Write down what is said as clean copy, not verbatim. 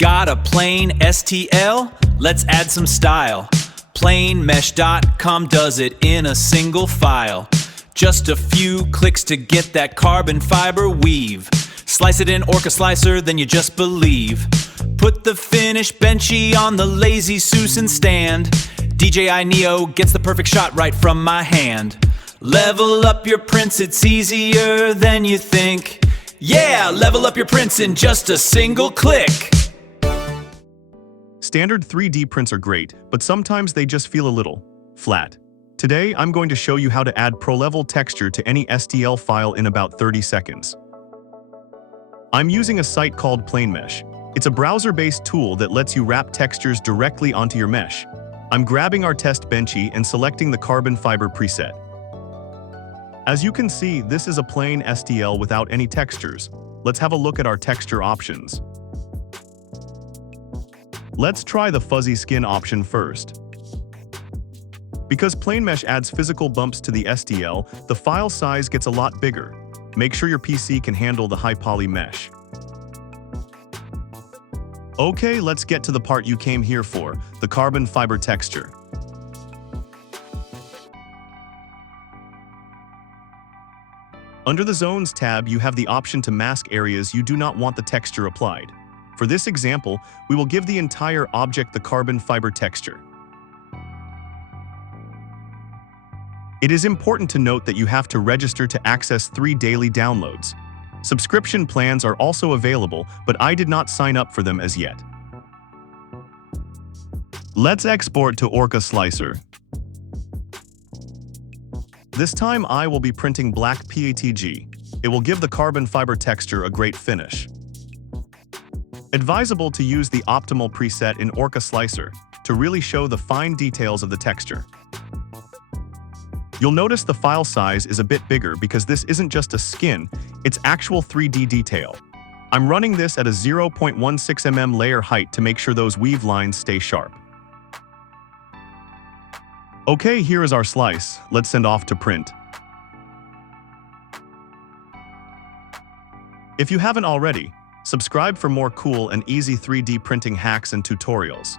Got a plain STL? Let's add some style. PlainMesh.com does it in a single file. Just a few clicks to get that carbon fiber weave. Slice it in Orca Slicer, then you just believe. Put the finished Benchy on the lazy Susan stand. DJI Neo gets the perfect shot right from my hand. Level up your prints, it's easier than you think. Yeah, level up your prints in just a single click. Standard 3D prints are great, but sometimes they just feel a little flat. Today, I'm going to show you how to add pro-level texture to any STL file in about 30 seconds. I'm using a site called PlainMesh. It's a browser-based tool that lets you wrap textures directly onto your mesh. I'm grabbing our test Benchy and selecting the carbon fiber preset. As you can see, this is a plain STL without any textures. Let's have a look at our texture options. Let's try the fuzzy skin option first. Because PlainMesh adds physical bumps to the STL, the file size gets a lot bigger. Make sure your PC can handle the high poly mesh. Okay, let's get to the part you came here for, the carbon fiber texture. Under the Zones tab, you have the option to mask areas you do not want the texture applied. For this example, we will give the entire object the carbon fiber texture. It is important to note that you have to register to access 3 daily downloads. Subscription plans are also available, but I did not sign up for them as yet. Let's export to Orca Slicer. This time I will be printing black PETG. It will give the carbon fiber texture a great finish. Advisable to use the optimal preset in Orca Slicer to really show the fine details of the texture. You'll notice the file size is a bit bigger because this isn't just a skin, it's actual 3D detail. I'm running this at a 0.16 mm layer height to make sure those weave lines stay sharp. Okay, here is our slice. Let's send off to print. If you haven't already, subscribe for more cool and easy 3D printing hacks and tutorials.